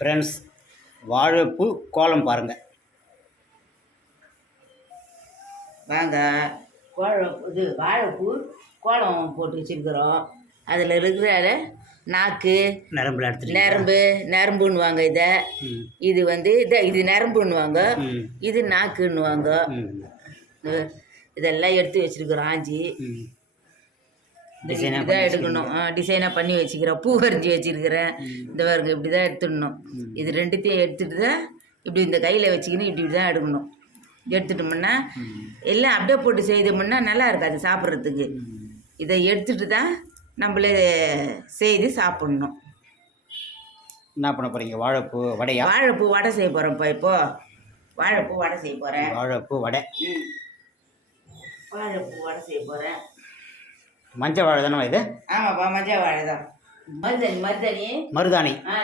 Friends வாழைப்பூ கோலம் பாருங்கள் வாங்க. கோழ இது வாழைப்பூ கோலம் போட்டு வச்சுருக்குறோம். அதில் இருக்கிற நாக்கு நரம்பில் எடுத்துட்டு நரம்பு நரம்புன்னுவாங்க இதை. இது வந்து இதை இது நரம்புன்னுவாங்க. இது நாக்குன்னுவாங்க. இதெல்லாம் எடுத்து வச்சுருக்குறோம் ஆஞ்சி. டிசைனாக இதாக எடுக்கணும். டிசைனாக பண்ணி வச்சுக்கிறேன் பூ வரைஞ்சி வச்சுருக்கிறேன். இந்த பாருங்க இப்படி தான் எடுத்துடணும் இது ரெண்டுத்தையும் எடுத்துட்டு தான் இப்படி இந்த கையில் வச்சுக்கின்னு இப்படி இப்படி தான் எடுக்கணும். எடுத்துட்டோம்னா எல்லாம் அப்படியே போட்டு செய்தோம்னா நல்லா இருக்காது சாப்பிட்றதுக்கு. இதை எடுத்துட்டு தான் நம்மளே செய்து சாப்பிட்ணும். என்ன பண்ண போகிறீங்க வாழைப்பூ வடையா? வாழைப்பூ வடை செய்ய போகிறேன்ப்பா இப்போ. வாழைப்பூ வடை செய்ய போகிறேன் வாழைப்பூ வடை. வாழைப்பூ வடை செய்ய போகிறேன் மஞ்சள் வாழை தானே இது? ஆமாப்பா மஞ்சள் வாழை தான். மருதனி மருதாணி. ஆ